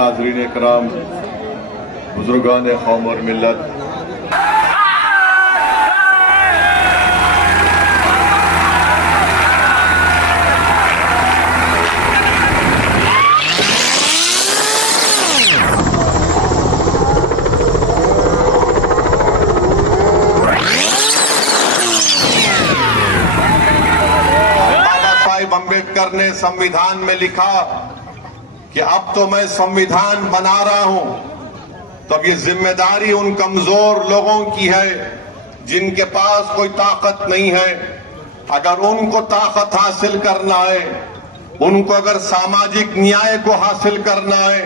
नाज़रीन इकराम, बुजुर्गान कौम और मिल्लत, अम्बेडकर ने संविधान में लिखा कि अब तो मैं संविधान बना रहा हूं, तो अब ये जिम्मेदारी उन कमजोर लोगों की है जिनके पास कोई ताकत नहीं है। अगर उनको ताकत हासिल करना है, उनको अगर सामाजिक न्याय को हासिल करना है,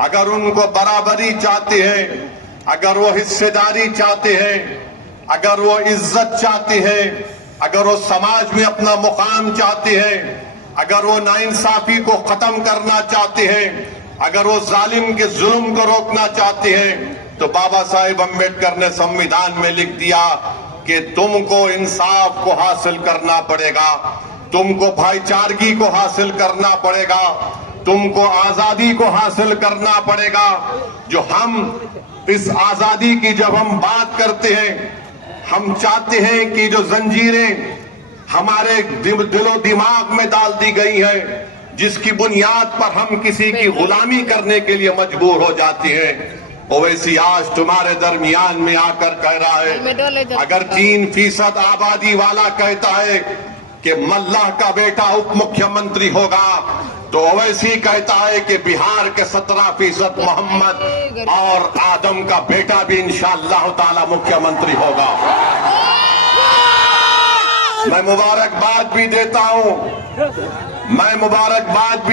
अगर उनको बराबरी चाहते हैं, अगर वो हिस्सेदारी चाहते हैं, अगर वो इज्जत चाहते हैं, अगर वो समाज में अपना मुकाम चाहते हैं, अगर वो नाइंसाफी को खत्म करना चाहते हैं, अगर वो जालिम के जुल्म को रोकना चाहते हैं, तो बाबा साहेब अम्बेडकर ने संविधान में लिख दिया कि तुमको इंसाफ को हासिल करना पड़ेगा, तुमको भाईचारगी को हासिल करना पड़ेगा, तुमको आजादी को हासिल करना पड़ेगा। जो हम इस आजादी की जब हम बात करते हैं, हम चाहते हैं कि जो जंजीरें हमारे दिलो दिमाग में डाल दी गई है, जिसकी बुनियाद पर हम किसी की गुलामी करने के लिए मजबूर हो जाते हैं, ओवैसी आज तुम्हारे दरमियान में आकर कह रहा है, अगर 3% आबादी वाला कहता है कि मल्लाह का बेटा उप मुख्यमंत्री होगा, तो ओवैसी कहता है कि बिहार के 17% मोहम्मद और आदम का बेटा भी इंशाअल्लाह ताला मुख्यमंत्री होगा। मैं मुबारकबाद भी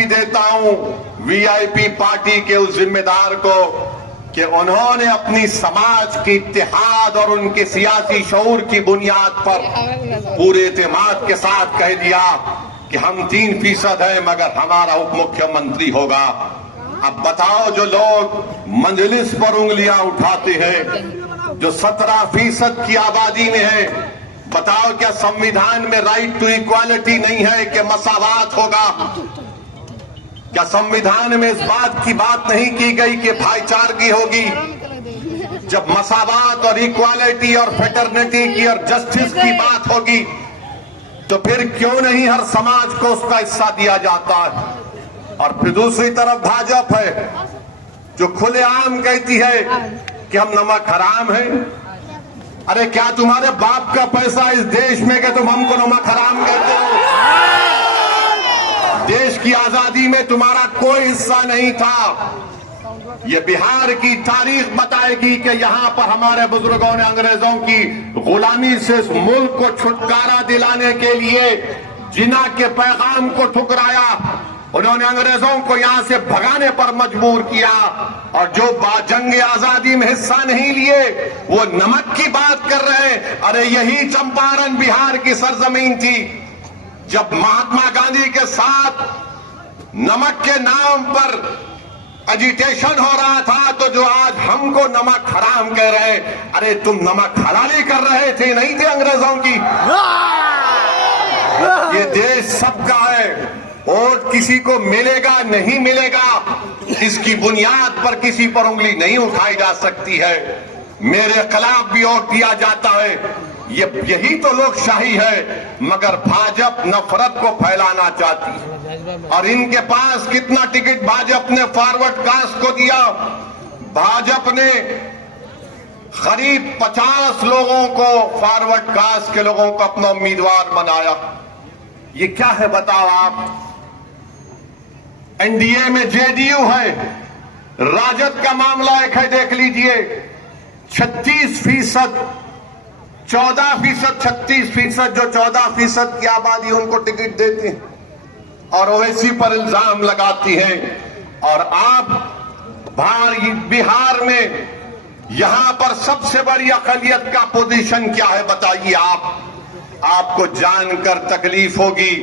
देता हूं वीआईपी पार्टी के उस जिम्मेदार को कि उन्होंने अपनी समाज की इत्तेहाद और उनके सियासी शऊर की बुनियाद पर पूरे एतमाद के साथ कह दिया कि हम 3% है मगर हमारा उप मुख्यमंत्री होगा। अब बताओ, जो लोग मंजलिस पर उंगलियां उठाते हैं, जो 17% की आबादी में है, बताओ क्या संविधान में राइट टू इक्वालिटी नहीं है कि मसावात होगा? क्या संविधान में इस बात की बात नहीं की गई कि भाईचारगी होगी? जब मसावात और इक्वालिटी और फेटर्निटी की और जस्टिस की बात होगी, तो फिर क्यों नहीं हर समाज को उसका हिस्सा दिया जाता है? और फिर दूसरी तरफ भाजपा है जो खुलेआम कहती है कि हम नमक हराम हैं। अरे क्या तुम्हारे बाप का पैसा इस देश में कि तुम हमको नमक हराम कहते हो? देश की आजादी में तुम्हारा कोई हिस्सा नहीं था। ये बिहार की तारीख बताएगी कि यहाँ पर हमारे बुजुर्गों ने अंग्रेजों की गुलामी से इस मुल्क को छुटकारा दिलाने के लिए जिना के पैगाम को ठुकराया। उन्होंने अंग्रेजों को यहाँ से भगाने पर मजबूर किया, और जो जंग आजादी में हिस्सा नहीं लिए वो नमक की बात कर रहे हैं। अरे यही चंपारण बिहार की सरजमीन थी। जब महात्मा गांधी के साथ नमक के नाम पर एजिटेशन हो रहा था, तो जो आज हमको नमक हराम कह रहे हैं, अरे तुम नमक हलाली कर रहे थे, नहीं थे अंग्रेजों की। ये देश सबका है, वोट किसी को मिलेगा नहीं मिलेगा, इसकी बुनियाद पर किसी पर उंगली नहीं उठाई जा सकती है। मेरे खिलाफ भी वोट दिया जाता है। यही तो लोकशाही है, मगर भाजपा नफरत को फैलाना चाहती है। और इनके पास कितना टिकट भाजपा ने फॉरवर्ड कास्ट को दिया? भाजपा ने करीब 50 लोगों को, फॉरवर्ड कास्ट के लोगों को अपना उम्मीदवार बनाया। ये क्या है बताओ आप? एनडीए में जेडीयू है, राजद का मामला एक है, देख लीजिए। 36%, 14%, 36%, जो 14% की आबादी उनको टिकट देती है और ओवैसी पर इल्जाम लगाती है। और आप बिहार में यहां पर सबसे बड़ी अकलियत का पोजीशन क्या है बताइए आप? आपको जानकर तकलीफ होगी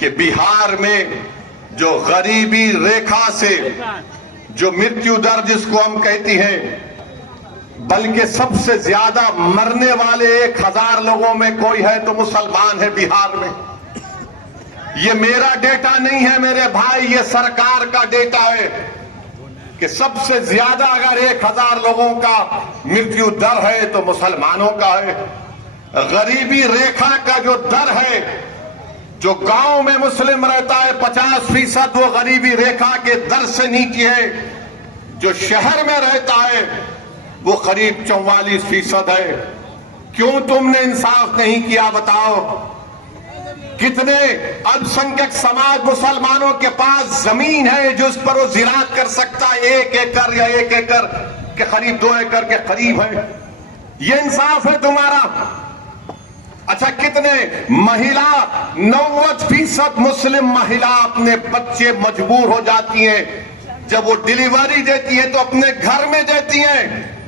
कि बिहार में जो गरीबी रेखा से जो मृत्यु दर जिसको हम कहती हैं, बल्कि सबसे ज्यादा मरने वाले 1000 लोगों में कोई है तो मुसलमान है बिहार में। ये मेरा डेटा नहीं है मेरे भाई, ये सरकार का डेटा है। कि सबसे ज्यादा अगर 1000 लोगों का मृत्यु दर है तो मुसलमानों का है। गरीबी रेखा का जो दर है, जो गांव में मुस्लिम रहता है 50% वो गरीबी रेखा के दर से नीचे है। जो शहर में रहता है वो करीब 44% है। क्यों तुमने इंसाफ नहीं किया बताओ? कितने अल्पसंख्यक समाज मुसलमानों के पास जमीन है जो उस पर वो जिरात कर सकता है, 1 एकड़ या 1 एकड़ के करीब 2 एकड़ के करीब है। ये इंसाफ है तुम्हारा? अच्छा, कितने महिला 90% मुस्लिम महिला अपने बच्चे मजबूर हो जाती हैं, जब वो डिलीवरी देती है तो अपने घर में देती हैं।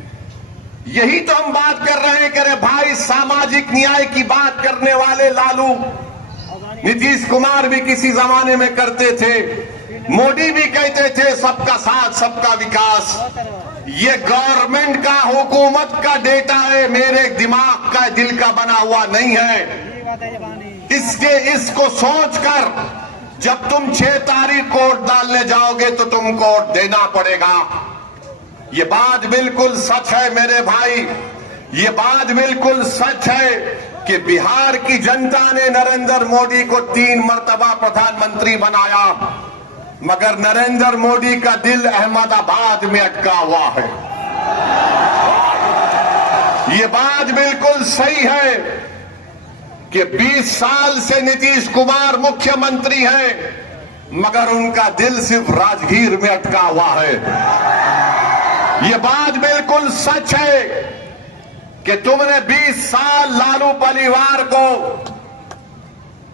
यही तो हम बात कर रहे हैं कि अरे भाई, सामाजिक न्याय की बात करने वाले लालू नीतीश कुमार भी किसी जमाने में करते थे, मोदी भी कहते थे सबका साथ सबका विकास। ये गवर्नमेंट का, हुकूमत का डेटा है, मेरे दिमाग का, दिल का बना हुआ नहीं है। इसको सोचकर जब तुम 6 तारीख को वोट डालने जाओगे तो तुमको वोट देना पड़ेगा। ये बात बिल्कुल सच है मेरे भाई, ये बात बिल्कुल सच है कि बिहार की जनता ने नरेंद्र मोदी को 3 मर्तबा प्रधानमंत्री बनाया, मगर नरेंद्र मोदी का दिल अहमदाबाद में अटका हुआ है। ये बात बिल्कुल सही है कि 20 साल से नीतीश कुमार मुख्यमंत्री हैं, मगर उनका दिल सिर्फ राजगीर में अटका हुआ है। ये बात बिल्कुल सच है कि तुमने 20 साल लालू परिवार को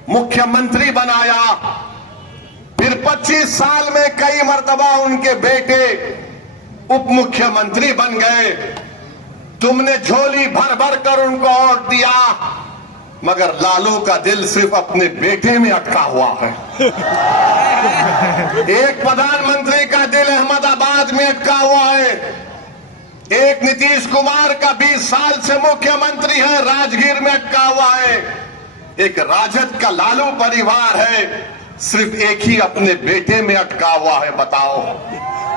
मुख्यमंत्री बनाया, फिर 25 साल में कई मर्तबा उनके बेटे उप मुख्यमंत्री बन गए। तुमने झोली भर भर कर उनको वोट दिया, मगर लालू का दिल सिर्फ अपने बेटे में अटका हुआ है। एक प्रधानमंत्री का दिल अहमदाबाद में अटका हुआ है, एक नीतीश कुमार का 20 साल से मुख्यमंत्री है, राजगीर में अटका हुआ है। एक राजद का लालू परिवार है, सिर्फ एक ही अपने बेटे में अटका हुआ है। बताओ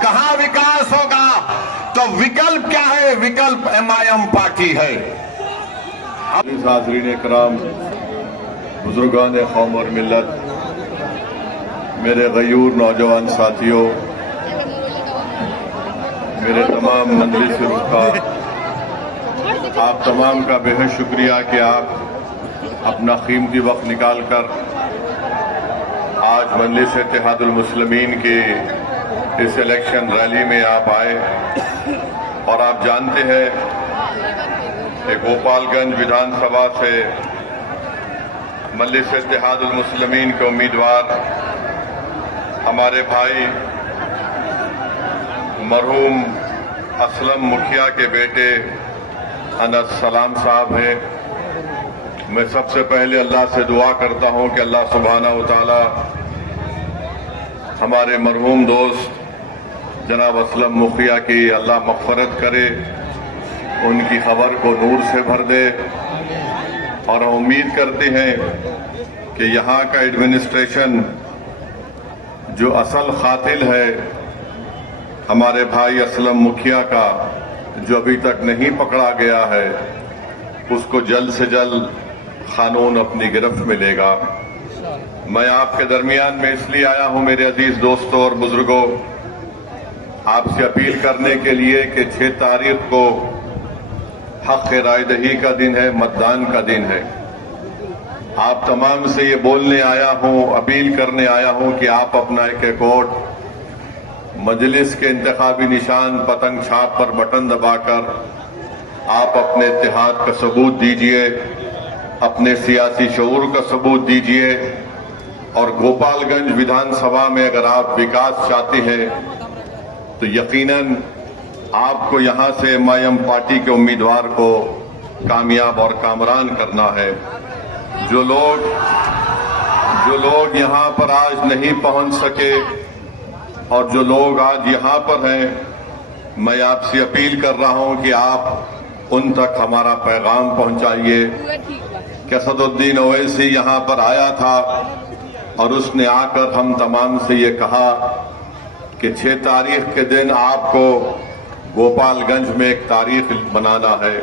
कहां विकास होगा? तो विकल्प क्या है? विकल्प MIM पार्टी है। हाज़रीन इकराम, बुजुर्गान कौम और मिल्लत, मेरे गयूर नौजवान साथियों, मेरे तमाम मंजलिस के रुफ़क़ा, आप तमाम का बेहद शुक्रिया कि आप अपना कीमती वक्त निकाल कर आज मजलिस इत्तेहादुल मुस्लिमीन के इस इलेक्शन रैली में आप आए। और आप जानते हैं कि गोपालगंज विधानसभा से मजलिस इत्तेहादुल मुस्लिमीन के उम्मीदवार हमारे भाई मरहूम असलम मुखिया के बेटे अनस सलाम साहब हैं। मैं सबसे पहले अल्लाह से दुआ करता हूं कि अल्लाह सुब्हानहू व तआला हमारे मरहूम दोस्त जनाब असलम मुखिया की अल्लाह मग़फ़िरत करे, उनकी खबर को नूर से भर दे। और हम उम्मीद करते हैं कि यहाँ का एडमिनिस्ट्रेशन जो असल कातिल है हमारे भाई असलम मुखिया का, जो अभी तक नहीं पकड़ा गया है, उसको जल्द से जल्द कानून अपनी गिरफ्त में लेगा। मैं आपके दरमियान में इसलिए आया हूं मेरे अजीज दोस्तों और बुजुर्गों, आपसे अपील करने के लिए कि 6 तारीख को हक राय दही का दिन है, मतदान का दिन है। आप तमाम से ये बोलने आया हूं, अपील करने आया हूं कि आप अपना एक वोट मजलिस के इंतखाबी निशान पतंग छाप पर बटन दबाकर आप अपने इत्तेहाद का सबूत दीजिए, अपने सियासी शऊर का सबूत दीजिए। और गोपालगंज विधानसभा में अगर आप विकास चाहते हैं तो यकीनन आपको यहां से MIM पार्टी के उम्मीदवार को कामयाब और कामरान करना है। जो लोग यहां पर आज नहीं पहुंच सके और जो लोग आज यहां पर हैं, मैं आपसे अपील कर रहा हूं कि आप उन तक हमारा पैगाम पहुंचाइए कि असदुद्दीन ओवैसी यहां पर आया था और उसने आकर हम तमाम से ये कहा कि 6 तारीख के दिन आपको गोपालगंज में एक तारीख बनाना है।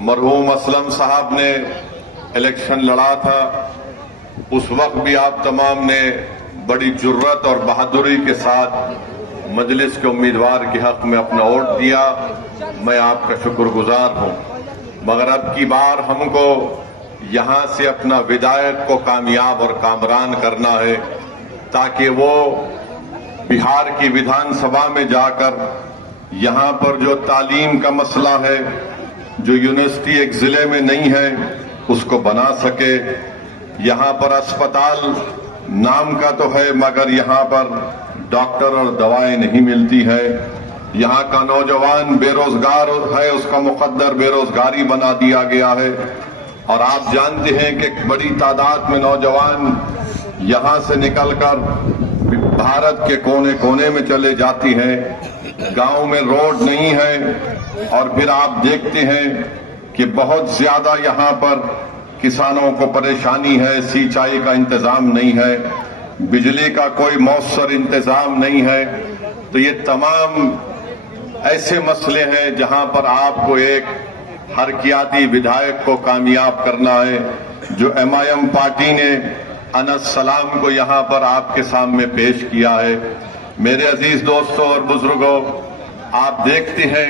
मरहूम असलम साहब ने इलेक्शन लड़ा था, उस वक्त भी आप तमाम ने बड़ी जुर्रत और बहादुरी के साथ मजलिस के उम्मीदवार के हक में अपना वोट दिया। मैं आपका शुक्रगुजार हूं। मगर अब की बार हमको यहां से अपना विधायक को कामयाब और कामरान करना है, ताकि वो बिहार की विधानसभा में जाकर यहां पर जो तालीम का मसला है, जो यूनिवर्सिटी एक जिले में नहीं है, उसको बना सके। यहां पर अस्पताल नाम का तो है, मगर यहां पर डॉक्टर और दवाएं नहीं मिलती है। यहां का नौजवान बेरोजगार है, उसका मुकद्दर बेरोजगारी बना दिया गया है। और आप जानते हैं कि बड़ी तादाद में नौजवान यहां से निकलकर भारत के कोने कोने में चले जाती हैं। गांव में रोड नहीं है, और फिर आप देखते हैं कि बहुत ज्यादा यहां पर किसानों को परेशानी है। सिंचाई का इंतजाम नहीं है, बिजली का कोई मौसर इंतजाम नहीं है। तो ये तमाम ऐसे मसले हैं जहां पर आपको एक हरकियाती विधायक को कामयाब करना है। जो MIM पार्टी ने अनस सलाम को यहां पर आपके सामने पेश किया है। मेरे अजीज दोस्तों और बुजुर्गों, आप देखते हैं